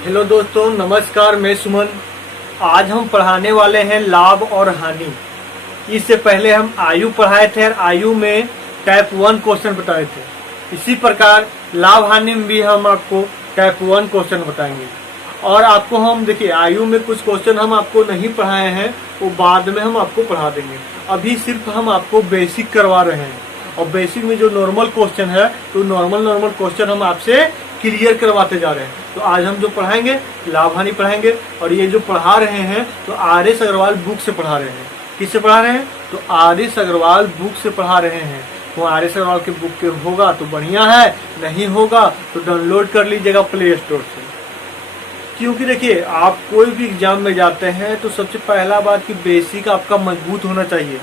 Hello दोस्तों, नमस्कार। मैं सुमन। आज हम पढ़ाने वाले हैं लाभ और हानि। इससे पहले हम आयु पढ़ाए थे और आयु में टाइप 1 क्वेश्चन बताए थे। इसी प्रकार लाभ हानि में भी हम आपको टाइप 1 क्वेश्चन बताएंगे। और आपको हम देखिए, आयु में कुछ क्वेश्चन हम आपको नहीं पढ़ाए हैं, वो बाद में हम आपको पढ़ा देंगे। अभी सिर्फ हम आपको बेसिक करवा रहे हैं, और बेसिक में जो नॉर्मल क्वेश्चन है तो नॉर्मल क्वेश्चन हम आपसे क्लियर करवाते जा रहे हैं। तो आज हम जो पढ़ाएंगे लाभ हानि पढ़ाएंगे, और ये जो पढ़ा रहे हैं तो आर.एस. अग्रवाल बुक से पढ़ा रहे हैं। किससे पढ़ा रहे हैं? तो आर.एस. अग्रवाल बुक से पढ़ा रहे हैं। वो आर.एस. अग्रवाल के बुक के होगा तो बढ़िया है, नहीं होगा तो डाउनलोड कर लीजिएगा प्ले स्टोर से। क्योंकि देखिए, आप कोई भी एग्जाम में जाते हैं तो सबसे पहला बात कि बेसिक आपका मजबूत होना चाहिए,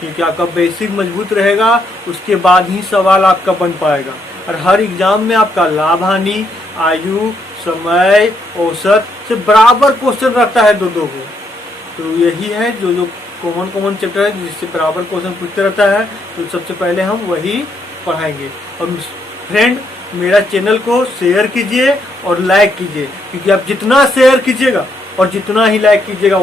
क्योंकि आपका बेसिक मजबूत रहेगा उसके बाद ही सवाल आपका बन पाएगा। और हर एग्जाम में आपका लाभ हानि, आयु, समय, औसत से बराबर क्वेश्चन रहता है दो को। तो यही है जो कॉमन चैप्टर है जिससे बराबर क्वेश्चन पूछते रहता है, तो सबसे पहले हम वही पढ़ाएंगे। और फ्रेंड, मेरा चैनल को शेयर कीजिए और लाइक कीजिए, क्योंकि आप जितना शेयर कीजिएगा और जितना ही लाइक कीजिएगा।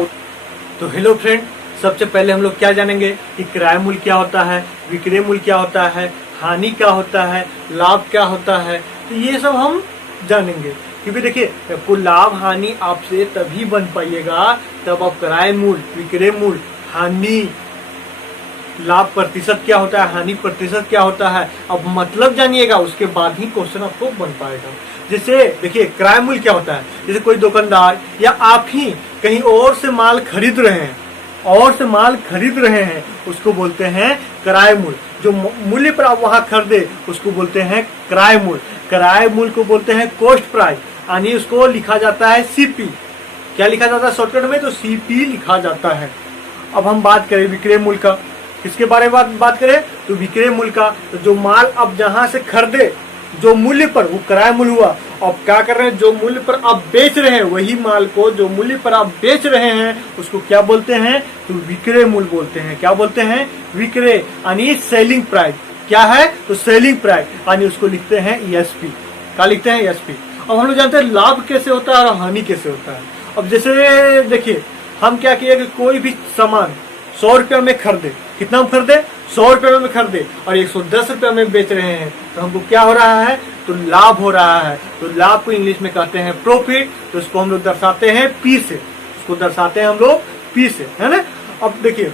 तो हेलो फ्रेंड, सबसे पहले हम लोग क्या जानेंगे कि क्रय मूल्य क्या होता है, विक्रय मूल्य क्या होता है, हानि क्या होता है, लाभ क्या होता है। तो ये सब हम जानेंगे, क्योंकि देखिए, आपको लाभ हानि आपसे तभी बन पाइएगा तब आप क्रय मूल्य, विक्रय मूल्य, हानि, लाभ प्रतिशत क्या होता है, हानि प्रतिशत क्या होता है, अब मतलब जानिएगा, उसके बाद ही क्वेश्चन आपको बन पाएगा। जैसे देखिए, क्रय मूल्य क्या होता है? जैसे कोई दुकानदार या आप ही कहीं और से माल खरीद रहे हैं, उसको बोलते हैं क्रय मूल्य। जो मूल्य पर आप वहां खरीदे उसको बोलते हैं क्रय मूल्य। क्रय मूल्य को बोलते हैं कॉस्ट प्राइस, यानी उसको लिखा जाता है सीपी। क्या लिखा जाता है शॉर्टकट में? तो सीपी लिखा जाता है। अब हम बात करें विक्रय मूल्य का। किसके बारे में बात करें? तो विक्रय मूल्य का। तो जो माल अब जहां से खरीदे, जो मूल्य पर, वो क्रय मूल्य हुआ। अब क्या कर रहे हैं? जो मूल्य पर आप बेच रहे हैं, वही माल को जो मूल्य पर आप बेच रहे हैं उसको क्या बोलते हैं? तो विक्रय मूल्य बोलते हैं। क्या बोलते हैं? विक्रय, यानी सेलिंग प्राइस। क्या है? तो सेलिंग प्राइस, यानी उसको लिखते हैं एसपी। क्या लिखते हैं? एसपी। अब हम लोग जानते हैं लाभ कैसे होता है और हानि कैसे होता है। अब जैसे देखिए, हम क्या किए कि कोई भी सामान 100 रुपया में खरीदे। कितना हम खरीदे? 100 रुपये में खरीदे और 110 रुपये में बेच रहे हैं, तो हमको क्या हो रहा है? तो लाभ हो रहा है। तो लाभ को इंग्लिश में कहते हैं प्रॉफिट। तो इसको हम लोग दर्शाते हैं पी से। इसको दर्शाते हैं हम लोग पी से, है ना। अब देखिए,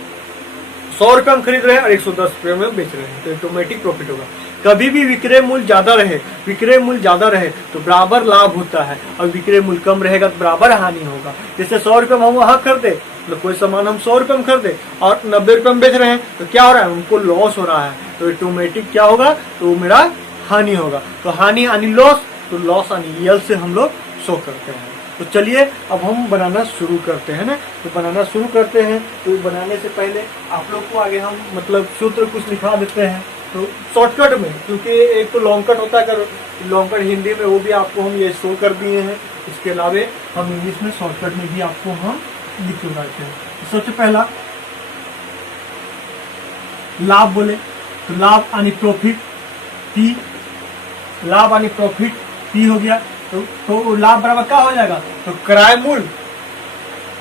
100 रुपये हम खरीद रहे हैं और 110 रुपये में बेच रहे हैं, तो ऑटोमेटिक प्रॉफिट होगा। कभी भी विक्रय मूल्य ज्यादा रहे तो बराबर लाभ होता है, और विक्रय मूल्य कम रहेगा तो बराबर हानि होगा। जैसे 100 रुपये में हम वहां खरीदे, तो कोई सामान हम 100 रुपये में खरीदे और 90 रुपये में बेच रहे हैं, तो क्या हो रहा है? उनको लॉस हो रहा है। तो ऑटोमेटिक क्या होगा? तो मेरा हानि होगा। तो हानि यानी लॉस, तो लॉस यानी यल से हम लोग शो करते हैं। तो चलिए अब हम बनाना शुरू करते हैं ना। तो बनाना शुरू करते हैं, तो बनाने से पहले आप लोग को आगे हम मतलब सूत्र कुछ लिखा देते हैं, तो शॉर्टकट में, क्योंकि एक तो लॉन्ग कट होता है, अगर लॉन्ग कट हिंदी में वो भी आपको हम ये शो कर दिए हैं। इसके अलावा हम इंग्लिश में शॉर्टकट में भी आपको हम लिख के बताते हैं। तो सबसे पहला लाभ बोले तो लाभ यानी प्रॉफिट, पी। लाभ यानी प्रॉफिट, पी हो गया। तो लाभ बराबर क्या हो जाएगा? तो क्रय मूल्य,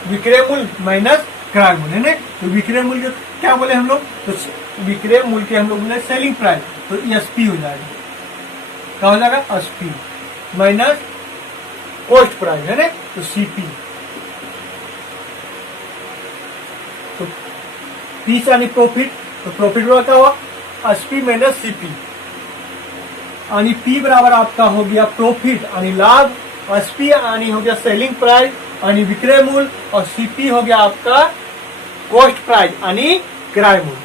विक्रय मूल्य माइनस क्रय मूल्य, है ना। तो विक्रय मूल्य क्या बोले हम लोग? तो विक्रय मूल्य के हम लोग बोले सेलिंग प्राइस, तो एसपी हो जाएगा। क्या हो जाएगा? एसपी माइनस कॉस्ट प्राइस, है ना, तो सीपी। तो पी से यानी प्रॉफिट, तो प्रॉफिट क्या हुआ? एसपी माइनस सीपी, यानी पी बराबर आपका हो गया प्रॉफिट यानी लाभ, एसपी यानी हो गया सेलिंग प्राइस यानी विक्रय मूल्य, और सीपी हो गया आपका कॉस्ट प्राइस यानी क्रय मूल्य।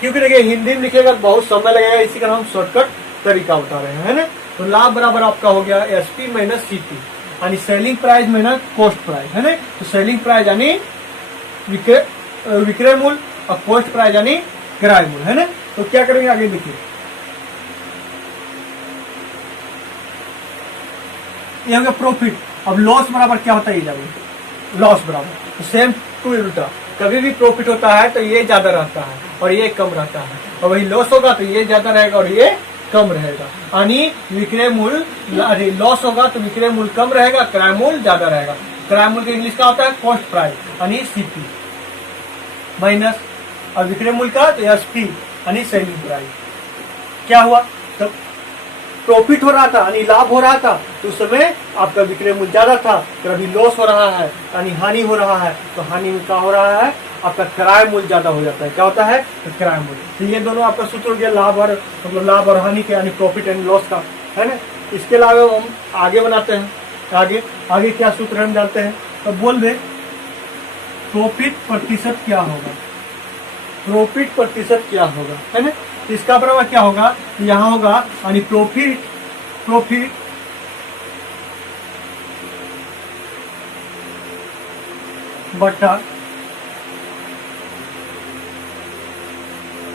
क्योंकि देखिए, हिंदी में लिखेगा बहुत समय लगेगा, इसी का हम शॉर्टकट तरीका बता रहे हैं, है ना। तो लाभ बराबर आपका हो गया एसपी माइनस सीपी, यानी selling price minus cost price, है ना। तो सेलिंग प्राइस यानी विक्रय मूल्य और कॉस्ट प्राइस यानी क्रय मूल्य, है ना। तो क्या करेंगे आगे देखिए, ये हो गया प्रॉफिट। अब लॉस बराबर क्या होता है? लॉस बराबर सेम टू उल्टा, कभी भी प्रॉफिट होता है तो ये ज्यादा रहता है और ये कम रहता है, और वही लॉस होगा तो ये ज्यादा रहेगा और ये कम रहेगा, यानी विक्रय मूल्य लॉस होगा तो विक्रय मूल्य कम रहेगा, क्रय मूल्य ज्यादा रहेगा। क्रय मूल्य का इंग्लिश का होता है कॉस्ट प्राइस यानी सीपी माइनस, और विक्रय मूल्य का तो एसपी यानी सेलिंग प्राइस। क्या हुआ, तब प्रॉफिट हो रहा था यानी लाभ हो रहा था तो उस समय आपका विक्रय मूल्य ज्यादा था, तो अभी लॉस हो रहा है यानी हानि हो रहा है, तो हानि में क्या हो रहा है, आपका क्रय मूल्य ज्यादा हो जाता है। क्या होता है, तो क्रय मूल्य। तो ये दोनों आपका सूत्र हो गया लाभ और मतलब लाभ और हानि के यानी प्रॉफिट एंड लॉस का, है ना। इसके अलावा हम आगे बनाते हैं, आगे आगे क्या सूत्र हम जानते हैं, तो बोल दे प्रॉफिट प्रतिशत क्या होगा, प्रॉफिट प्रतिशत क्या होगा, है ना। इसका बराबर क्या होगा, यहाँ होगा यानी प्रॉफिट बटा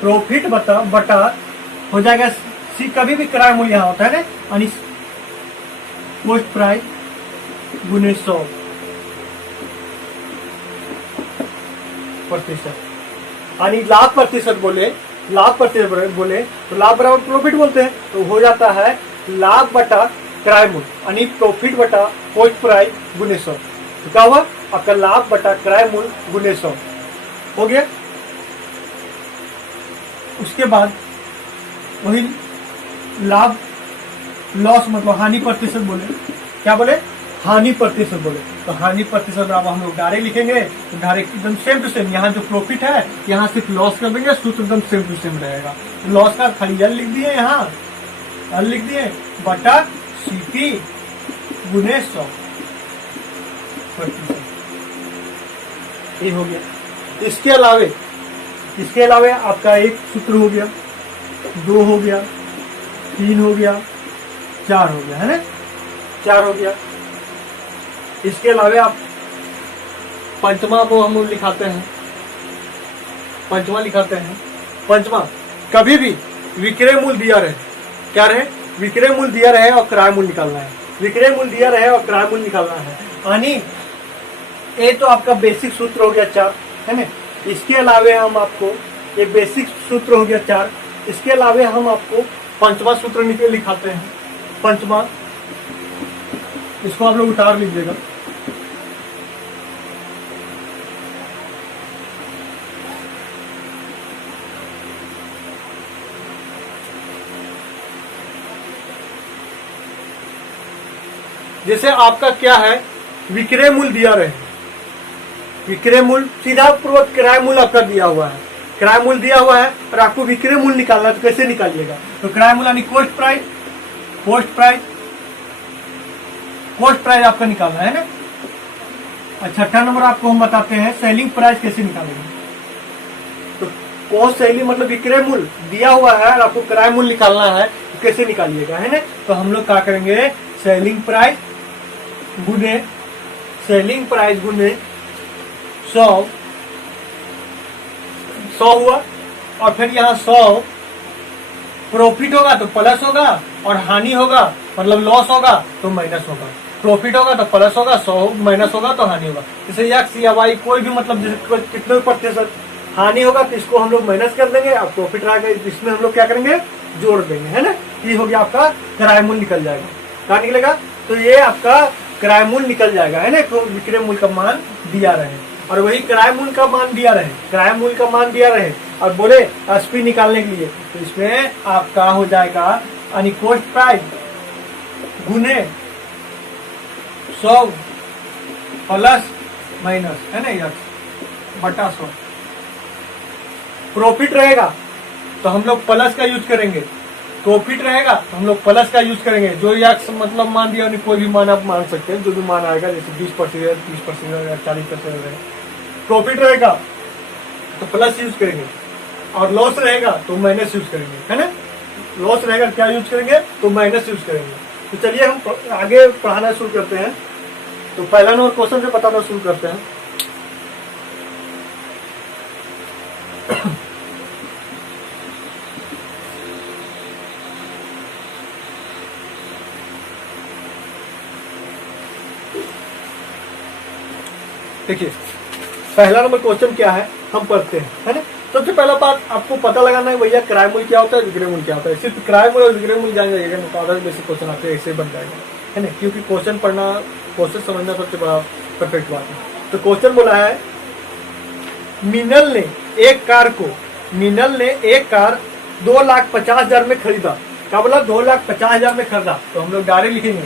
प्रॉफिट बटा हो जाएगा सी, कभी भी क्रय मूल्य यहाँ होता है ना, यानी कॉस्ट प्राइस गुने 100 प्रतिशत, यानी लाभ प्रतिशत बोले तो लाभ बराबर प्रॉफिट बोलते हैं, तो हो जाता है लाभ बटा क्रय मूल्य यानी प्रॉफिट बटा कॉस्ट प्राइस गुने 100। तो क्या हुआ, आपका लाभ बटा क्रय मूल्य गुने 100 हो गया। उसके बाद वही लाभ लॉस मतलब हानि प्रतिशत बोले, क्या बोले, हानि प्रतिशत बोले, तो हानि प्रतिशत अब हम लोग डायरेक्ट लिखेंगे, तो डायरेक्ट एकदम सेम टू सेम, यहाँ जो प्रॉफिट है यहाँ सिर्फ लॉस कर देंगे, सूत्र एकदम सेम टू सेम रहेगा। लॉस का खाली एल लिख दिए, यहाँ एल लिख दिए बटा सीपी गुने 100 प्रतिशत, ये हो गया। इसके अलावे आपका एक सूत्र हो गया, 2 हो गया, 3 हो गया, 4 हो गया, है ना, 4 हो गया। इसके अलावे आप पंचमा को हम लिखाते हैं, पंचमा कभी भी विक्रय मूल्य दिया रहे, क्या रहे, विक्रय मूल्य दिया रहे और क्रय मूल्य निकालना है, विक्रय मूल्य दिया रहे और क्रय मूल्य निकालना है, यानी ये तो आपका बेसिक सूत्र हो गया 4, है ना। इसके अलावे हम आपको ये बेसिक सूत्र हो गया 4, इसके अलावे हम आपको पंचमा सूत्र लिखाते हैं, पंचमा, इसको आप लोग उतार लीजिएगा। जैसे आपका क्या है, विक्रय मूल्य दिया रहे, विक्रय मूल्य सीधा पूर्वक क्रय मूल्य आपका दिया हुआ है, क्रय मूल्य दिया हुआ है और आपको विक्रय मूल्य निकालना है, तो कैसे निकालिएगा, तो क्रय मूल्य यानी कॉस्ट प्राइस आपका निकालना है ना। अच्छा, 6 नंबर आपको हम बताते हैं सेलिंग प्राइस कैसे निकालेंगे। तो कॉस्ट सेलिंग मतलब विक्रय मूल्य दिया हुआ है और आपको क्रय मूल्य निकालना है, तो कैसे निकालिएगा, है ना। तो हम लोग क्या करेंगे, सेलिंग प्राइस गुने 100 हुआ, और फिर यहाँ 100 प्रॉफिट होगा तो प्लस होगा, और हानि होगा मतलब लॉस होगा तो माइनस होगा, प्रॉफिट होगा तो प्लस होगा, 100 माइनस होगा तो हानि होगा। जैसे एक्स या वाई कोई भी मतलब कितने प्रतिशत हानि होगा तो इसको हम लोग माइनस कर देंगे, अब प्रॉफिट रहेगा इसमें हम लोग क्या करेंगे, जोड़ देंगे, है ना। ये हो गया आपका क्रय मूल्य निकल जाएगा, क्या निकलेगा, तो ये आपका क्रय मूल्य निकल जाएगा, है ना। तो विक्रय मूल्य का मान दिया रहे और वही क्रय मूल्य का मान दिया रहे, और बोले एसपी निकालने के लिए, तो इसमें आपका हो जाएगा यानी कॉस्ट प्राइस गुने 100 प्लस माइनस, है ना, यस बटा 100। प्रॉफिट रहेगा तो हम लोग प्लस का यूज करेंगे, प्रॉफिट रहेगा तो हम लोग प्लस का यूज करेंगे, जो एक्स मतलब मान दिया कोई भी मान आप मान सकते हैं, जो भी मान आएगा, जैसे 20%, 30% या 40% प्रॉफिट रहेगा तो प्लस यूज करेंगे, और लॉस रहेगा तो माइनस यूज करेंगे, है ना। लॉस रहेगा क्या यूज करेंगे, तो माइनस यूज करेंगे। तो चलिए हम आगे पढ़ाना शुरू करते हैं। तो पहला नंबर क्वेश्चन से बताना शुरू करते हैं। देखिए पहला नंबर क्वेश्चन क्या है, हम पढ़ते हैं, है ना। सबसे पहला बात आपको पता लगाना है भैया क्रय मूल्य क्या होता है, विक्रय मूल्य क्या होता है। सिर्फ क्रय मूल्य और विक्रय मूल्य जान जाइएगा ना तो आधा बेसिक क्वेश्चन आपके ऐसे बन जाएगा, है ना। क्योंकि क्वेश्चन पढ़ना, क्वेश्चन समझना सबसे बड़ा परफेक्ट बात है। तो क्वेश्चन बोला है मीनल ने एक कार 2,50,000 में खरीदा। क्या बोला? 2,50,000 में खरीदा। तो हम लोग डायरेक्ट लिखेंगे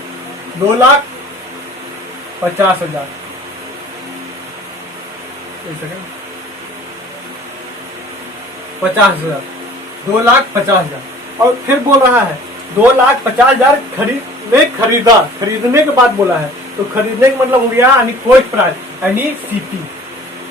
2,50,000। 50,000, 2,50,000। और फिर बोल रहा है 2,50,000 खरीदा। खरीदने के बाद बोला है तो खरीदने का मतलब हो गया यानी क्वोट प्राइस यानी सीपी।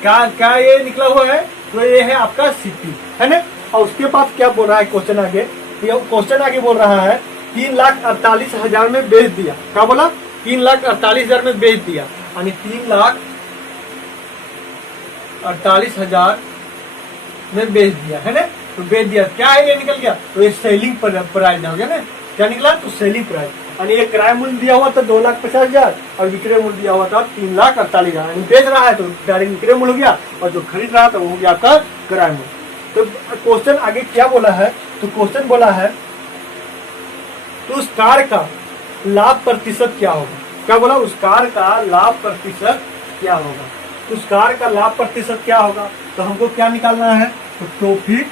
क्या ये निकला हुआ है? तो ये है आपका सीपी, है ना। और उसके बाद क्या बोल रहा है क्वेश्चन आगे? क्वेश्चन आगे बोल रहा है 3,48,000 में बेच दिया। क्या बोला? 3,48,000 में बेच दिया यानी 3,48,000 में बेच दिया, है ना। तो बेच दिया क्या है? ये निकल गया तो ये सेलिंग प्राइस हो गया ना। क्या निकला? तो सेलिंग प्राइस यानी ये क्रय मूल्य दिया हुआ था 2,50,000 और विक्रय मूल्य दिया हुआ था 3,48,000। यानी बेच रहा है तो डायरेक्ट विक्रय मूल्य हो गया और जो खरीद रहा था वो हो गया आपका क्रय मूल्य। तो क्वेश्चन आगे क्या बोला है? तो क्वेश्चन बोला है तो उस कार का लाभ प्रतिशत क्या होगा? क्या बोला? उस कार का लाभ प्रतिशत क्या होगा? उस कार का लाभ प्रतिशत क्या होगा? तो हमको क्या निकालना है? तो प्रॉफिट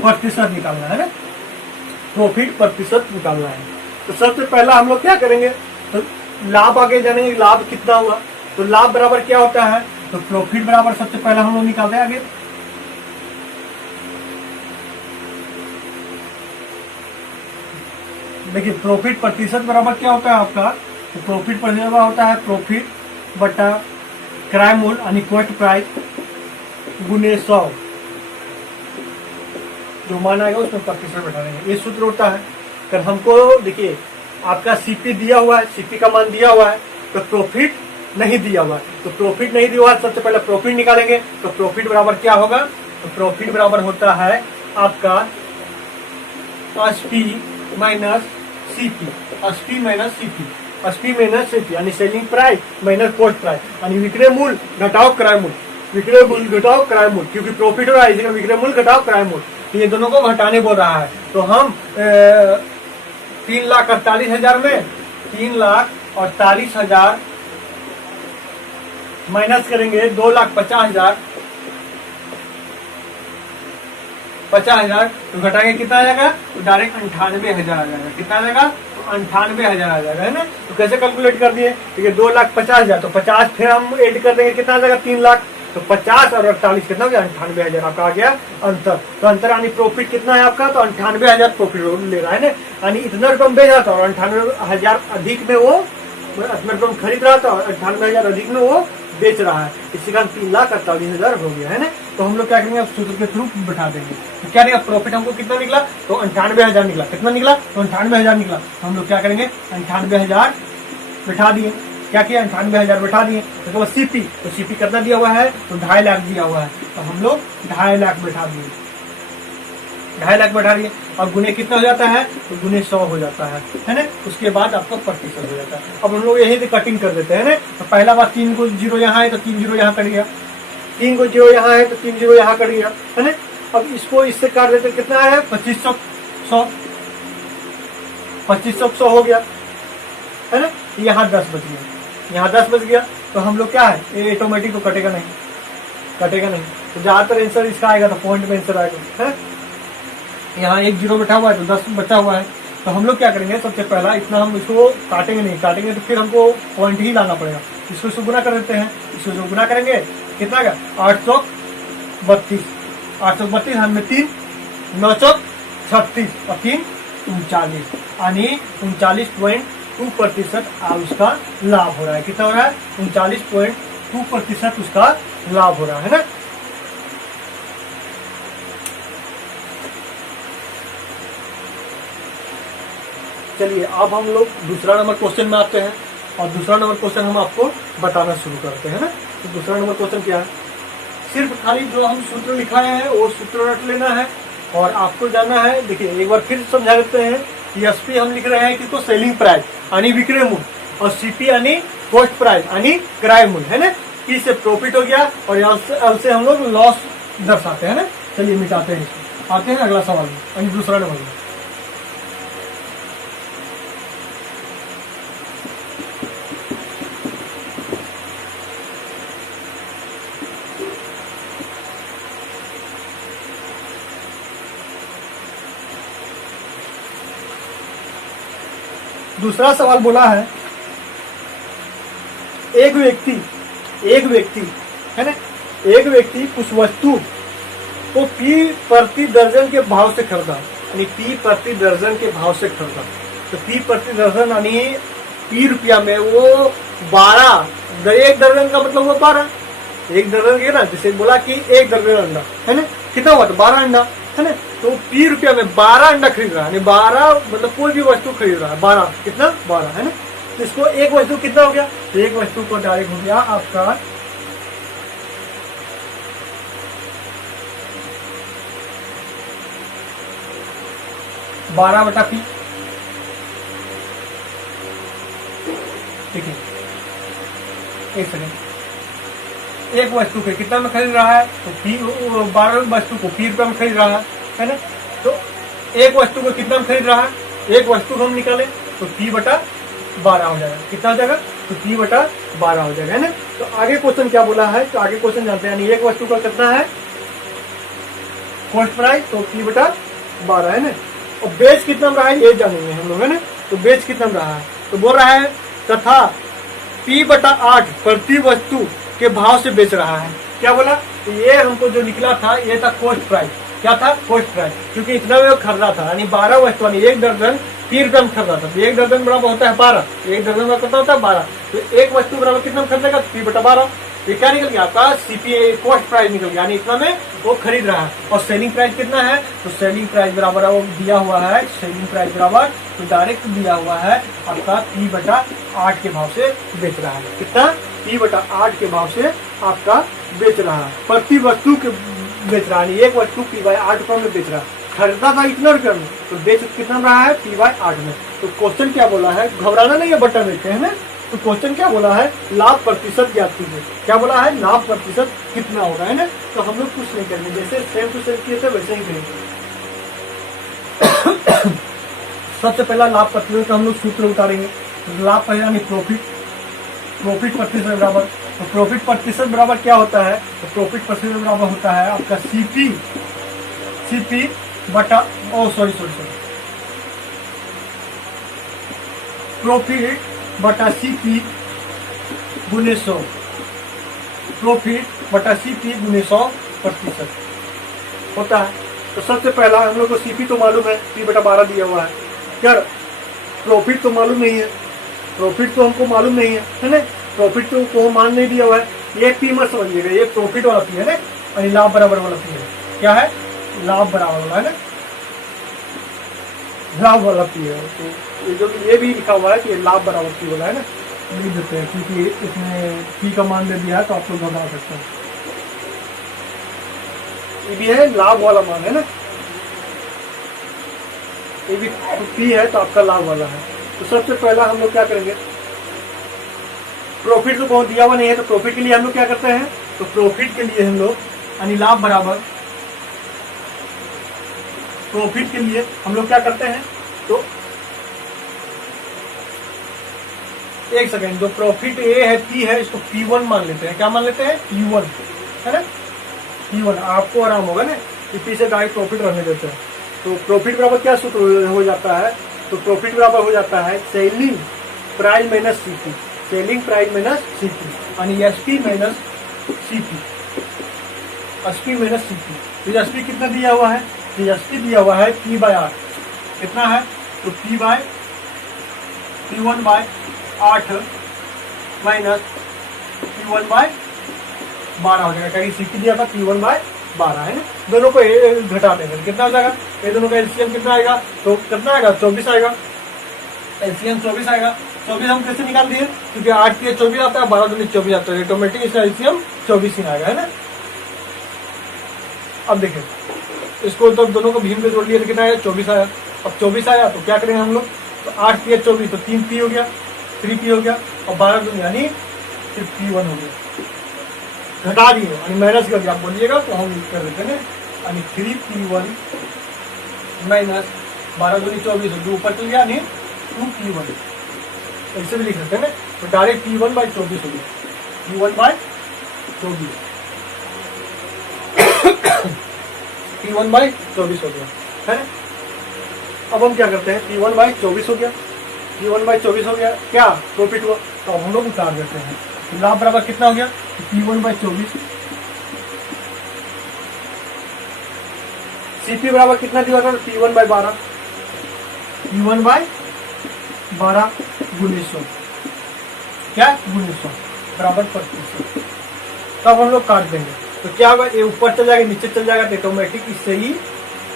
प्रतिशत निकालना है ना। प्रॉफिट प्रतिशत निकालना है। तो सबसे पहला हम लोग क्या करेंगे? तो लाभ आगे जानेंगे, लाभ कितना हुआ। तो लाभ बराबर क्या होता है? तो प्रॉफिट बराबर सबसे पहला हम लोग निकालते हैं आगे। देखिए प्रॉफिट प्रतिशत बराबर क्या होता है आपका? तो प्रॉफिट प्रतिशत होता है प्रॉफिट बटा क्रय मूल्य यानी क्वोट प्राइस गुने 100। जो मान आएगा उसमें प्रतिशत बैठा देंगे। ये सूत्र होता है। अगर हमको देखिए आपका सीपी दिया हुआ है, सीपी का मान दिया हुआ है तो प्रॉफिट नहीं दिया हुआ है। तो प्रॉफिट नहीं दिया हुआ है, सबसे पहले प्रॉफिट निकालेंगे। तो प्रॉफिट बराबर क्या होगा? तो प्रॉफिट बराबर होता है आपका SP minus CP. SP minus CP यानी selling price minus cost price यानी विक्रय मूल्य घटाओ क्रय मूल्य। विक्रय मूल्य घटाओ क्रय मूल्य, क्योंकि प्रॉफिट हो रहा है इसी विक्रय मूल्य घटाओ क्रय मूल्य। तो ये दोनों को घटाने बोल रहा है। तो हम 3,48,000 में 3,48,000 माइनस करेंगे 2,50,000 50,000 तो घटाएंगे कितना आ जाएगा? तो डायरेक्ट 98,000 आ जाएगा। कितना आ जाएगा? तो 98,000 आ जाएगा, है ना। तो कैसे कैलकुलेट कर दिए? देखिए 2,50,000 तो 50 फिर हम ऐड कर देंगे, कितना आ जाएगा? 3 लाख। तो 50 और 48 कितना हो गया? 98,000 आपका आ गया अंतर। तो अंतर यानी प्रॉफिट कितना है आपका? तो 98,000 प्रॉफिट ले रहा है ना। यानी इतना रकम बेच रहा था और 98,000 अधिक में वो इतना रकम खरीद रहा था और 98,000 अधिक में वो बेच रहा है। इसी कारण 3,48,000 हो गया, है ना। तो हम लोग क्या करेंगे? अब सूत्र के थ्रू बैठा देंगे। तो क्या निकला? प्रॉफिट हमको कितना निकला? तो 98,000 निकला। कितना निकला? तो 98,000 निकला। तो हम लोग क्या करेंगे? 98,000 बैठा दिए। क्या किया? 98,000 बैठा दिए। तो सीपी, तो सीपी कितना दिया हुआ है? तो 2.5 लाख दिया हुआ है। तो हम लोग 2.5 लाख बैठा दिए। 2.5 लाख बैठा दिए और गुने कितना हो जाता है? तो गुने 100 हो जाता है ना। उसके बाद आपका प्रतिशत हो जाता है। अब हम लोग यही से कटिंग कर देते हैं ना। तो पहला बार 3 को 0 यहाँ है तो 3 0 यहाँ कट गया। 3 को 0 यहाँ है तो 3 0 यहाँ कट गया, है ना। अब इसको इससे काट देते कितना है? 2500 100 हो गया, है ना। यहाँ 10 बच गया, यहाँ 10 बच गया। तो हम लोग क्या है? ये ऑटोमेटिक तो कटेगा नहीं। तो ज्यादातर आंसर इसका आएगा तो पॉइंट में आंसर आएगा, है। यहाँ 1 0 बैठा हुआ है तो 10 बचा हुआ है। तो हम लोग क्या करेंगे? सबसे पहला इतना हम इसको काटेंगे तो फिर हमको पॉइंट ही लाना पड़ेगा। इसको गुना कर देते हैं। इसको गुना करेंगे कितना का? 832 832 में 3 9 चौक 36 और 3 39 यानी 39.2% उसका लाभ हो रहा है। कितना हो रहा है? 39.2% उसका लाभ हो रहा है ना। चलिए अब हम लोग दूसरा नंबर क्वेश्चन में आते हैं और दूसरा नंबर क्वेश्चन हम आपको बताना शुरू करते हैं ना। तो दूसरा नंबर क्वेश्चन क्या है? सिर्फ खाली जो हम सूत्र लिखाए हैं वो सूत्र रट लेना है और आपको जानना है। देखिए एक बार फिर समझा देते हैं। एसपी हम लिख रहे हैं कि तो सेलिंग प्राइस यानी विक्रय मूल्य और सीपी यानी कॉस्ट प्राइस यानी क्रय मूल्य है ना। पी से प्रॉफिट हो गया और एल से हम लोग लॉस दर्शाते हैं ना। चलिए मिटाते हैं इसको, आते हैं अगला सवाल में यानी दूसरा नंबर में। दूसरा सवाल बोला है एक व्यक्ति है ना, एक व्यक्ति उस वस्तु को पी प्रति दर्जन के भाव से खरीदा, यानी पी प्रति दर्जन के भाव से खरीदा। तो पी प्रति दर्जन यानी पी रुपया में वो 12, एक दर्जन का मतलब हुआ 12, एक दर्जन के ना, जैसे बोला कि एक दर्जन अंडा है ना, कितना हुआ तो 12 अंडा है ना। तो पी रुपया में 12 अंडा खरीद रहा है, यानी 12 मतलब कोई भी वस्तु खरीद रहा है 12, कितना 12 है ना। तो इसको एक वस्तु कितना हो गया, तो एक वस्तु को डायरेक्ट हो गया आपका 12/P। ठीक है, एक सेकेंड, एक वस्तु को कितना में खरीद रहा है, तो पी 12 वस्तु को पी रुपया में खरीद रहा है ना। तो एक वस्तु को कितना में खरीद रहा है, एक वस्तु को हम निकाले तो P/12 हो जाएगा, कितना हो जाएगा, तो P/12 हो जाएगा है ना। तो आगे क्वेश्चन क्या बोला है, तो आगे क्वेश्चन जानते हैं, यानी एक वस्तु का कितना है कॉस्ट प्राइस, तो P/12 है ना। और बेच कितना में रहा है ये जानेंगे हम लोग है ना। तो बेच कितना में रहा है, तो बोल रहा है तथा P/8 प्रति वस्तु के भाव से बेच रहा है। क्या बोला, तो ये हमको जो निकला था ये था कॉस्ट प्राइस। क्या था, कॉस्ट प्राइस, क्योंकि इतना में वो खरीदा था, यानी 12 वस्तु, यानी एक दर्जन P रुपया में खरीदा था। तो एक दर्जन बराबर होता है 12, एक दर्जन में कितना होता है 12। तो एक वस्तु बराबर कितना में खरीदेगा, तो P/12। ये क्या निकल गया आपका CPA कॉस्ट प्राइस निकल गया, यानी इतना में वो खरीद रहा है। और सेलिंग प्राइस कितना है, तो सेलिंग प्राइस बराबर वो दिया हुआ है, सेलिंग प्राइस बराबर तो डायरेक्ट दिया हुआ है आपका P/8 के भाव से बेच रहा है। कितना, P/8 के भाव से आपका बेच रहा है, प्रति वस्तु के बेच रहा है। एक वस्तु P/8 रुपये में बेच रहा है, खरीदा था इतना रुपये में, तो बेच कितना रहा है P/8 में। तो क्वेश्चन क्या बोला है, घबराना नहीं है, बटन देखते हैं ना। तो क्वेश्चन क्या बोला है, लाभ प्रतिशत ज्ञात कीजिए। क्या बोला है, लाभ प्रतिशत कितना होगा है ना। तो हम लोग कुछ नहीं करेंगे, जैसे सेम टू सेम किए थे वैसे ही करेंगे। सबसे पहला लाभ प्रतिशत का हम लोग सूत्र उतारेंगे। लाभ पहला यानी प्रॉफिट प्रतिशत बराबर, तो प्रॉफिट प्रतिशत बराबर क्या होता है, तो प्रॉफिट प्रतिशत बराबर होता है आपका CP बटा प्रॉफिट बटा CP गुने 100, प्रॉफिट बटा CP गुने 100 प्रतिशत होता है। तो सबसे पहला हम लोग को CP तो मालूम है, P/12 दिया हुआ है। क्या प्रॉफिट तो मालूम नहीं है, प्रॉफिट तो हमको मालूम नहीं है ना, प्रॉफिट तो को मान नहीं दिया हुआ है। ये P मत समझिएगा, ये प्रॉफिट वाला P है ना, यानी लाभ बराबर वाला P है। क्या है, लाभ बराबर वाला है ना, लाभ वाला P है। तो ये जो ये भी लिखा हुआ है कि ये लाभ बराबर P वाला है ना, लिख देते हैं, क्योंकि इसमें P का मान दे दिया है तो आप लोग बता सकते हैं। ये भी है लाभ वाला मान है ना, ये भी P है तो आपका लाभ वाला है। तो सबसे पहला हम लोग क्या करेंगे, प्रॉफिट तो बहुत दिया हुआ नहीं है, तो प्रॉफिट के लिए हम लोग क्या करते हैं, तो प्रॉफिट के लिए हम लोग यानी लाभ बराबर प्रॉफिट के लिए हम लोग क्या करते हैं, तो एक सेकेंड, जो प्रॉफिट ए है P है, इसको P1 मान लेते हैं। क्या मान लेते हैं, P1 है ना, P1 आपको आराम होगा ना, P से डायरेक्ट प्रॉफिट रहने देते हैं। तो प्रॉफिट बराबर क्या सूत्र हो जाता है, तो प्रॉफिट बराबर हो जाता है selling price minus CP, selling price minus CP, यानी SP minus CP, SP minus CP। तो SP कितना दिया हुआ है, तो SP दिया हुआ है P/8, कितना है, तो P1/8 माइनस P1/12 हो जाएगा, कहीं CP दिया था P1/12 है ना। दोनों को घटा देंगे, कितना हो जाएगा, ये दोनों का LCM कितना आएगा, तो कितना आएगा 24 आएगा, LCM 24 आएगा। 24 हम कैसे निकाल दिए, क्योंकि 8 के 24 आता है, 12 दूनी 24 आता है, ऑटोमेटिक इसका LCM 24 ही आएगा है ना। अब देखिए इसको तो दोनों को भीम पे जोड़ लिया, कितना आया 24 आया। अब 24 आया तो क्या करेंगे हम लोग, तो 8 3 24, तो 3 P हो गया, 3p हो गया और 12 दूनी यानी फिर p1 हो गया। घटा दिए यानी माइनस कर दिया, आप बोलिएगा तो हम कर देते हैं यानी 3p1 माइनस 12 दूनी 24 हो, ऊपर चल गया यानी 2p1, ऐसे भी लिख सकते हैं ना। तो डायरेक्ट p1/24 हो गया, p1/24 p1/24 हो गया है ना। अब हम क्या करते हैं, p1/24 हो गया, p1/24 हो गया, क्या प्रॉफिट हुआ, तो अब हम लोग उतार देते हैं। तो लाभ बराबर कितना हो गया, p1/24, CP बराबर कितना दिया था, p1/12, p1/12 गुणित 100, क्या गुणित 100 बराबर 25। तब हम लोग काट देंगे तो क्या होगा, ये ऊपर चल जाएगा नीचे चल जाएगा तो ऑटोमेटिक इससे ही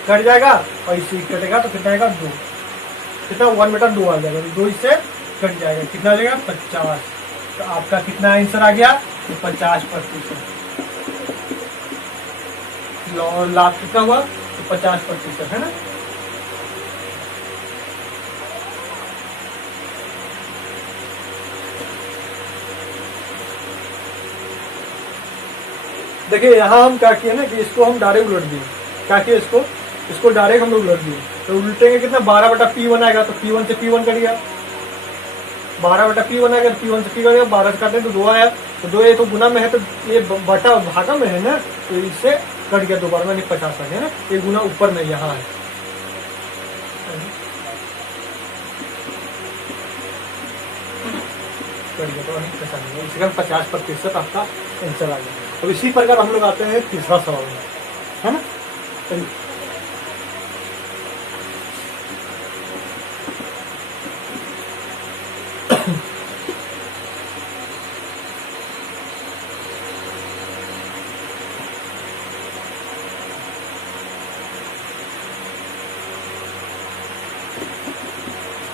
कट जाएगा और इससे ही कटेगा तो कितना आएगा 2, कितना 1 बटा 2 आ जाएगा, तो 2 इससे कट जाएगा, कितना आ जाएगा 50। तो आपका कितना आंसर आ गया, तो 50%। लाभ कितना हुआ, तो 50% है ना। देखिए यहाँ हम क्या किए ना कि इसको हम डायरेक्ट उलट दिए, क्या किए इसको डायरेक्ट हम लोग उलट दिए, तो उल्टेंगे कितना 12/p1 आएगा, तो p1 से p1 कट गया, 12/p1 आएगा, p1 से p कट गया, 12 से काटे तो 2 आया, तो 2 ये तो गुना में है तो ये बटा भागा में है ना, तो इससे कट गया दोबारा में 50 आ गया ना, ये गुना ऊपर में यहाँ है। कट गया तो इसका 50% आपका आंसर आ गया। तो इसी प्रकार हम लोग आते हैं तीसरा सवाल में, है ना।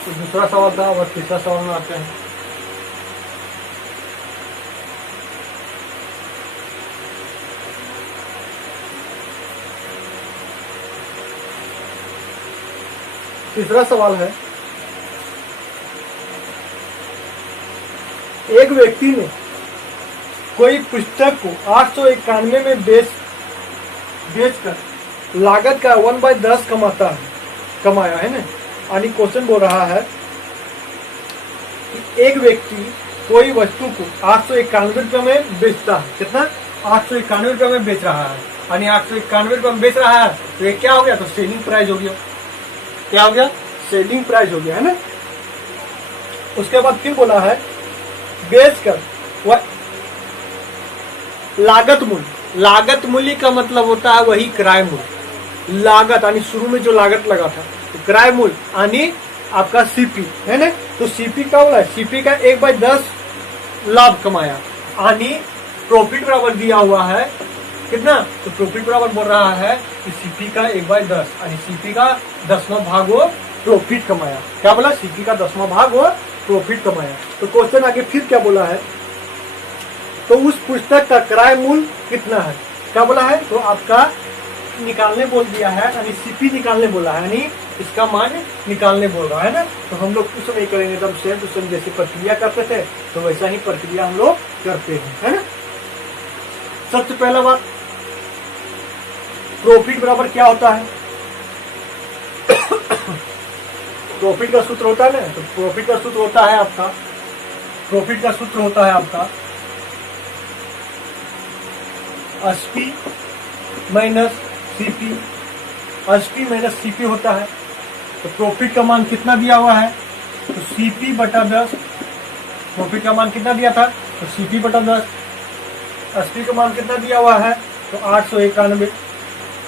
तो दूसरा सवाल था और तीसरा सवाल में आते हैं। तीसरा सवाल है, एक व्यक्ति ने कोई पुस्तक को 891 में बेचकर लागत का 1/10 कमाया है ना। यानी क्वेश्चन बोल रहा है कि एक व्यक्ति कोई वस्तु को 891 रुपये में बेचता है, कितना 891 रुपये में बेच रहा है, यानी 891 रुपये में बेच रहा है, तो ये क्या हो गया, तो सेलिंग प्राइस हो गया, क्या हो गया, सेलिंग प्राइस हो गया है ना। उसके बाद फिर बोला है बेचकर वह लागत मूल्य का मतलब होता है वही क्रय मूल्य, लागत यानी शुरू में जो लागत लगा था, तो क्रय मूल्य यानी आपका सीपी है ना। तो सीपी का बोला, सीपी का 1/10 लाभ कमाया, यानी प्रॉफिट बराबर दिया हुआ है कितना, तो प्रॉफिट बराबर बोल रहा है कि सीपी का 1/10 यानी सीपी का 10वां भाग वो प्रॉफिट कमाया। क्या बोला, सीपी का 10वां भाग वो प्रॉफिट कमाया। तो क्वेश्चन आगे फिर क्या बोला है, तो उस पुस्तक का क्रय मूल्य कितना है, क्या बोला है, तो आपका निकालने बोल दिया है, यानी सीपी निकालने बोला है, यानी इसका मान निकालने बोल रहा है ना। तो हम लोग कुछ नहीं करेंगे, एकदम सेम टू सेम जैसे प्रक्रिया करते थे तो वैसा ही प्रक्रिया हम लोग करते हैं, है ना। सबसे पहला बात, प्रॉफिट बराबर क्या होता है, प्रॉफिट का सूत्र होता है ना, तो प्रॉफिट का सूत्र होता है आपका, प्रॉफिट का सूत्र होता है आपका SP minus CP, SP minus CP होता है। तो प्रॉफिट का मान कितना दिया हुआ है, तो सीपी बटा 10, प्रॉफिट का मान कितना दिया था, तो सीपी बटा 10, एसपी का मान कितना दिया हुआ है, तो 891,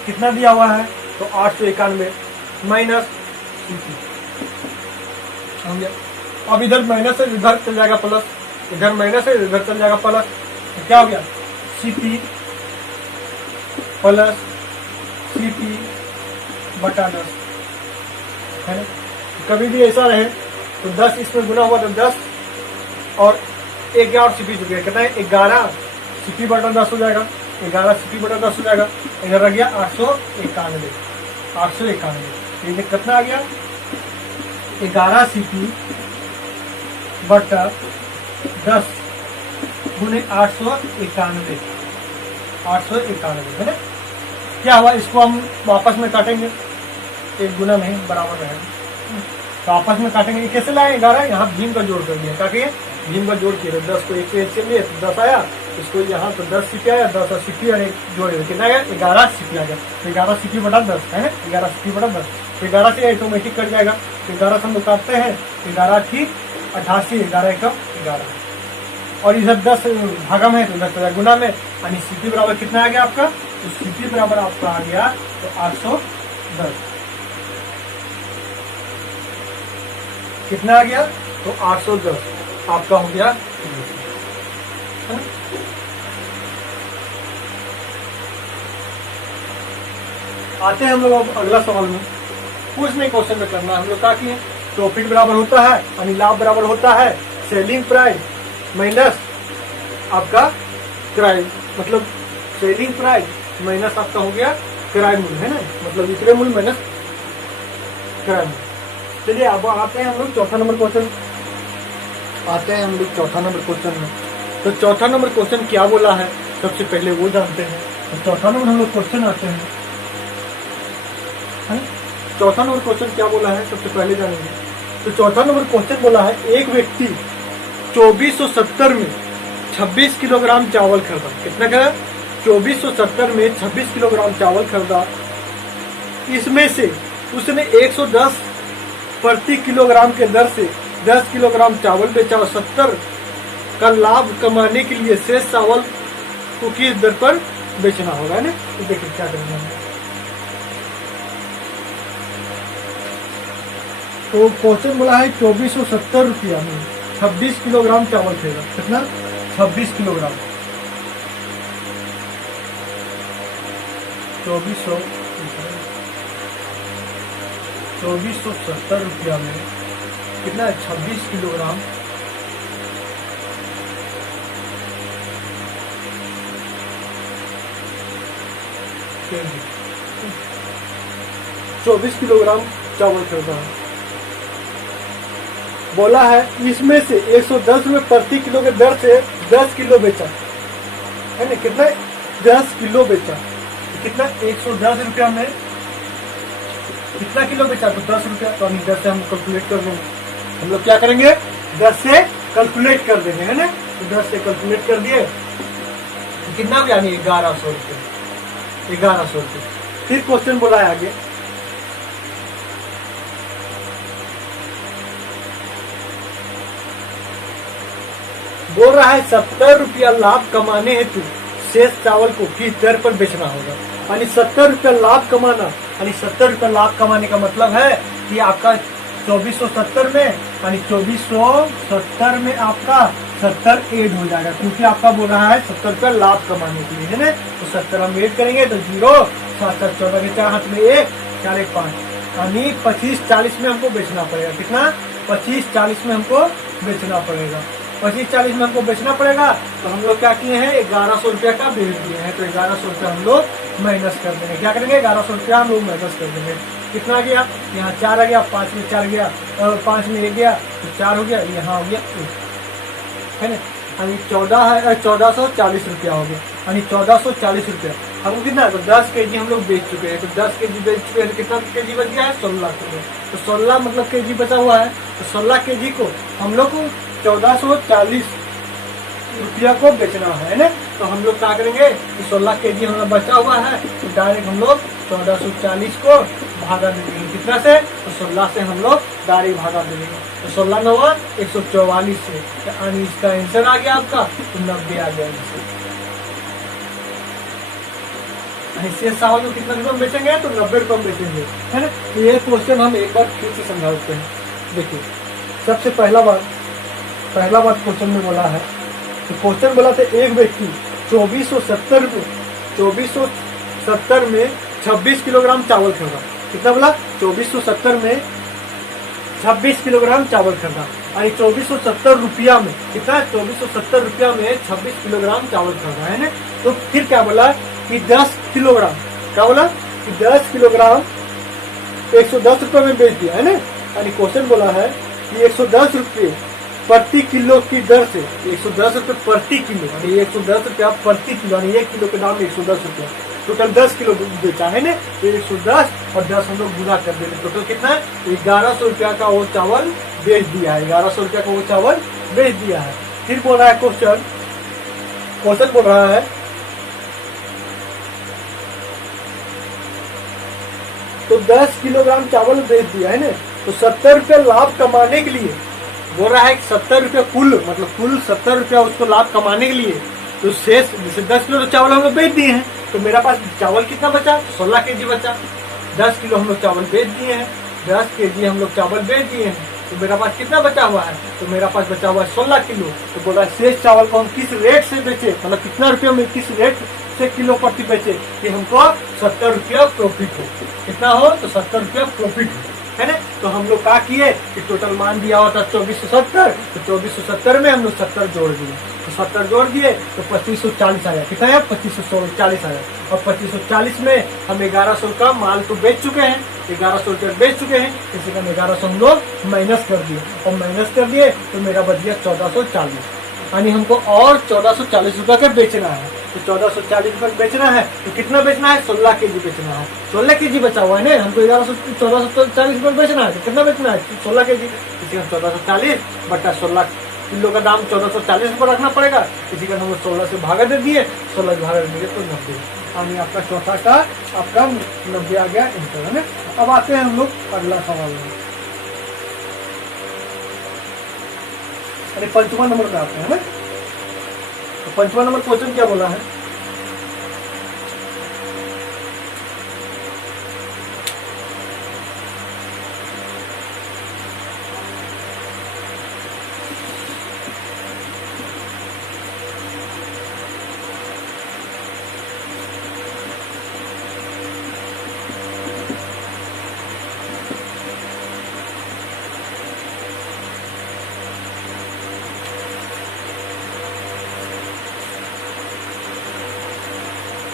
कितना दिया हुआ है, तो 891 माइनस सीपी। अब इधर माइनस से इधर चल जाएगा प्लस, इधर माइनस से इधर चल जाएगा प्लस, तो क्या हो गया, सीपी प्लस सीपी बटा 10 है ना। कभी भी ऐसा रहे तो 10 इसमें गुना हुआ तो 10 और एक और सीपी चुके हैं, कितना है 11 सीपी बटा 10 हो जाएगा, 11 सीपी बटा 10 हो जाएगा। इधर रह गया 891, 891 ये कितना आ गया, 11 सीपी बटा 10 गुने 891 है ना। क्या हुआ, इसको हम वापस में काटेंगे, एक गुना नहीं बराबर रहेगा, तो आपस में काटेंगे। ये कैसे लाए 11, यहाँ भीम का जोड़ कर दिया, काटिए भीम का जोड़ किया, 10 को एक से लिए तो 10 आया, इसको यहाँ तो 10 सीपी आया, 10 और सीपी और एक जोड़े कितना आया 11 सीपी आ गया, तो 11 सीपी बटा 10 है ना, 11 सीपी बटा 10, तो 11 से ऑटोमेटिक कट जाएगा, तो 11 से हम लोग काटते हैं, 11 ठीक 88, 11 एकम 11, और इधर 10 भागम है तो 10 गुना में, यानी सीपी बराबर कितना आ गया आपका, तो सीपी बराबर आपका आ गया तो 810, कितना आ गया तो 810 आपका हो गया। आते हैं हम लोग अब अगला सवाल में, कुछ नहीं क्वेश्चन में करना है हम लोग का कि प्रॉफिट बराबर होता है यानी लाभ बराबर होता है सेलिंग प्राइस माइनस आपका क्रय, मतलब सेलिंग प्राइस माइनस आपका हो गया क्रय मूल्य है ना, मतलब विक्रय मूल्य माइनस क्रय मूल्य। चलिए अब आते हैं हम लोग चौथा नंबर क्वेश्चन, आते हैं हम लोग चौथा नंबर क्वेश्चन में। तो चौथा नंबर क्वेश्चन क्या बोला है सबसे पहले वो जानते हैं। तो चौथा नंबर हम लोग क्वेश्चन आते हैं, चौथा नंबर क्वेश्चन क्या बोला है सबसे पहले जानेंगे। तो चौथा नंबर क्वेश्चन बोला है एक व्यक्ति 2470 में 26 किलोग्राम चावल खरीदा, कितना खरीदा 2470 में 26 किलोग्राम चावल खरीदा, इसमें से उसने 110 प्रति किलोग्राम के दर से 10 किलोग्राम चावल बेचा और 70 का लाभ कमाने के लिए शेष चावल को किस दर पर बेचना होगा ना। तो देखिए क्या करना है, तो क्वेश्चन बोला है 2470 रुपया में 26 किलोग्राम चावल खरीदा, कितना 26 किलोग्राम 2470 रुपया में कितना 26 किलोग्राम केजी 24 किलोग्राम चावल खरीदा है। बोला है इसमें से 110 रुपए प्रति किलो के दर से 10 किलो बेचा है ना, कितना 10 किलो बेचा, कितना 110 रुपया में कितना किलो बेचा तो 10 रुपया, तो हम 10 से हम कैलकुलेट कर देंगे, हम लोग क्या करेंगे 10 से कैलकुलेट कर देंगे है ना। तो 10 से कैलकुलेट कर दिए तो कितना यानी 1100 रुपये, 1100 रुपये। फिर क्वेश्चन बोला है आगे, बोल रहा है 70 रुपया लाभ कमाने हेतु शेष चावल को किस दर पर बेचना होगा, यानी 70 रुपया लाभ कमाना, यानी 70 रुपया लाभ कमाने का मतलब है कि आपका 2470 में यानी 2470 में आपका 70 ऐड हो जाएगा, क्योंकि आपका बोल रहा है 70 रुपया लाभ कमाने के लिए है ना। तो 70 हम ऐड करेंगे तो 0 7 7 14 के 4 हाथ में 1 4 1 5, यानी 25-40 में हमको बेचना पड़ेगा, कितना 25-40 में हमको बेचना पड़ेगा, 25-40 में हमको बेचना पड़ेगा। तो हम लोग क्या किए हैं 1100 रुपया का बेच दिए हैं, तो 1100 रुपया हम लोग माइनस कर देंगे, क्या करेंगे 1100 रुपया हम लोग माइनस कर देंगे, कितना गया यहाँ 4 आ गया, 5 में 4 गया और 5 में 1 गया तो 4 हो गया, यहाँ हो गया 1 है ना, यानी 1440 रुपया हो गया, यानी 1440 रुपया हमको कितना तो 10 केजी हम लोग बेच चुके हैं, तो 10 केजी बेच चुके हैं तो कितना केजी बच गया है 16 केजी, तो 16 मतलब केजी बचा हुआ है, तो 16 केजी को हम लोग को 1440 रुपया को बेचना है ना। तो हम लोग क्या करेंगे 16 केजी हमारा बचा हुआ है, तो डायरेक्ट हम लोग 1440 को भागा दे देंगे, कितना से तो 16 से हम लोग डायरेक्ट भागा दे देंगे, तो 16 में हुआ 144 से, यानी इसका आंसर आ गया आपका तो 90 आ गया। शेष चावल को कितना रुपये में बेचेंगे तो 90 रुपये में बेचेंगे है ना। तो ये क्वेश्चन हम एक बार फिर से समझाते हैं। देखिए सबसे पहला बात क्वेश्चन में बोला है, तो क्वेश्चन बोला था एक व्यक्ति 2470 में 26 किलोग्राम चावल खरीदा, कितना बोला 2470 में 26 किलोग्राम चावल खरीदा, यानी 2470 रुपया में कितना 2470 रुपया में 26 किलोग्राम चावल खरीदा है ना। तो फिर क्या बोला कि 10 किलोग्राम, क्या बोला कि 10 किलोग्राम 110 रुपये में बेच दिया है ना, यानी क्वेश्चन बोला है कि 110 रुपये प्रति किलो की दर से 110 रुपये प्रति किलो, यानी 110 रुपया प्रति किलो, यानी 1 किलो के दाम 110 रुपया। टोटल 10 किलो बेचा है ना, तो 110 और 10 हम लोग गुना कर देंगे। टोटल कितना है? 1100 रुपया का वो चावल बेच दिया है, 1100 रुपया का वो चावल बेच दिया है। फिर बोल रहा है क्वेश्चन बोल रहा है तो 10 किलोग्राम चावल बेच दिया है ना, तो 70 रुपया लाभ कमाने के लिए बोल रहा है कि 70 रुपया कुल 70 रुपया उसको लाभ कमाने के लिए, तो शेष जैसे 10 किलो तो चावल हम लोग बेच दिए हैं, तो मेरा पास चावल कितना बचा? 16 केजी बचा। 10 किलो हम लोग चावल बेच दिए हैं, 10 केजी हम लोग चावल बेच दिए हैं, तो मेरा पास कितना बचा हुआ है? तो मेरा पास बचा हुआ है 16 किलो। तो बोल रहा है शेष चावल को हम किस रेट से बेचे, मतलब कितना रुपया में किस रेट से किलो प्रति बेचे कि हमको 70 रुपया प्रॉफिट हो। कितना हो? तो 70 रुपया प्रॉफिट हो, है ना। तो हम लोग क्या किए कि टोटल मान दिया हुआ था 2470, तो 2470 में हम लोग 70 जोड़ दिए, तो 70 जोड़ दिए तो 2540 आया। कितना है? 2540 आया। और 2540 में हम 1100 का माल तो बेच चुके हैं, 1100 रुपया बेच चुके हैं, इसी का 1100 हम लोग माइनस कर दिए, और माइनस कर दिए तो मेरा बच गया 1440, यानी हमको और 1440 रुपया के बेचना है। तो 1440 रुपये बेचना है, तो कितना बेचना है? 16 केजी बेचना है। 16 केजी बचा हुआ है ना, हमको 1440 रुपये बेचना है, तो कितना बेचना है? 16 केजी। इसी का 1440 बटा 16 किलो का दाम 1440 रुपये रखना पड़ेगा। इसी का हम 16 से भागा दे दिए, 16 से भागा दे दिए तो 90, यानी आपका चौथा का आपका 90 आ गया इंटर, है ना। अब आते हैं हम लोग अगला सवाल में, अरे 5वां नंबर पे आते हैं ना। तो 5वां नंबर क्वेश्चन क्या बोला है?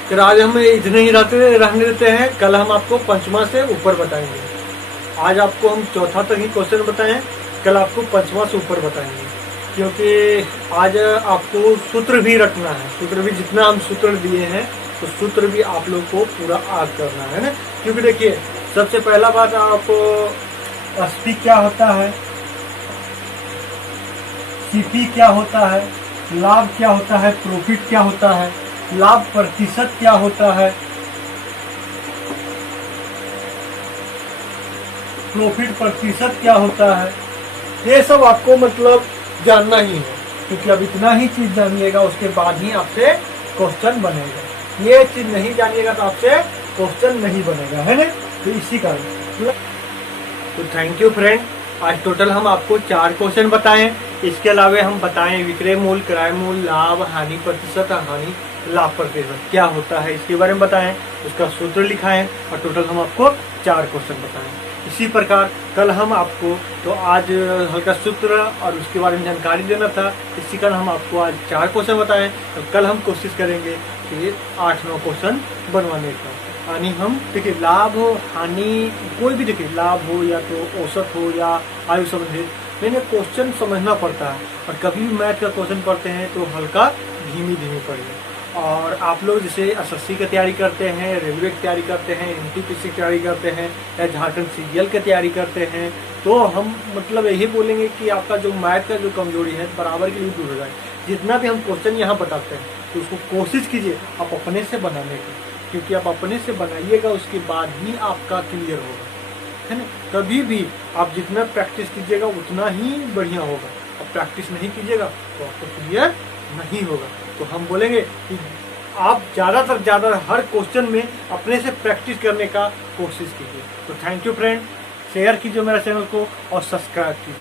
फिर आज हम इतने ही रहने देते हैं, कल हम आपको 5वां से ऊपर बताएंगे। आज आपको हम चौथा तक ही क्वेश्चन बताएं, कल आपको 5वां से ऊपर बताएंगे, क्योंकि आज आपको सूत्र भी रखना है। सूत्र भी जितना हम सूत्र दिए हैं तो सूत्र भी आप लोग को पूरा याद करना है ना। क्योंकि देखिए सबसे पहला बात आपको एसपी क्या होता है, सीपी क्या होता है, लाभ क्या होता है, प्रॉफिट क्या होता है, लाभ प्रतिशत क्या होता है, प्रॉफिट प्रतिशत क्या होता है, ये सब आपको मतलब जानना ही है। क्योंकि अब इतना ही चीज जानिएगा उसके बाद ही आपसे क्वेश्चन बनेगा। ये चीज नहीं जानिएगा तो आपसे क्वेश्चन नहीं बनेगा, है ना। तो इसी कारण तो थैंक यू फ्रेंड। आज टोटल हम आपको 4 क्वेश्चन बताएं। इसके अलावा हम बताएं विक्रय मूल्य, क्रय मूल्य, लाभ, हानि प्रतिशत, हानि लाभ प्रतिशत क्या होता है, इसके बारे में बताएं, उसका सूत्र लिखाएं, और टोटल हम आपको 4 क्वेश्चन बताएं। इसी प्रकार कल हम आपको तो आज हल्का सूत्र और उसके बारे में जानकारी देना था, इसी कारण हम आपको आज 4 क्वेश्चन बताएं। तो कल हम कोशिश करेंगे कि 8-9 क्वेश्चन बनवाने का, यानी हम देखिए लाभ हो, हानि, कोई भी देखिए लाभ हो या तो औसत हो या आयु संबंधित, मैंने क्वेश्चन समझना पड़ता है। और कभी भी मैथ का क्वेश्चन पढ़ते हैं तो हल्का धीमी पढ़िए। और आप लोग जैसे एसएससी की तैयारी करते हैं, रेलवे की तैयारी करते हैं, एनटीपीसी की तैयारी करते हैं, या झारखंड सीजीएल की तैयारी करते हैं, तो हम मतलब यही बोलेंगे कि आपका जो मैथ का जो कमजोरी है बराबर के लिए दूर हो जाए। जितना भी हम क्वेश्चन यहाँ बताते हैं तो उसको कोशिश कीजिए आप अपने से बनाने की, क्योंकि आप अपने से बनाइएगा उसके बाद ही आपका क्लियर होगा, है ना। कभी भी आप जितना प्रैक्टिस कीजिएगा उतना ही बढ़िया होगा, अब प्रैक्टिस नहीं कीजिएगा तो आपको क्लियर नहीं होगा। तो हम बोलेंगे कि आप ज़्यादातर ज़्यादा हर क्वेश्चन में अपने से प्रैक्टिस करने का कोशिश कीजिए। तो थैंक यू फ्रेंड, शेयर कीजिए मेरा चैनल को और सब्सक्राइब कीजिए।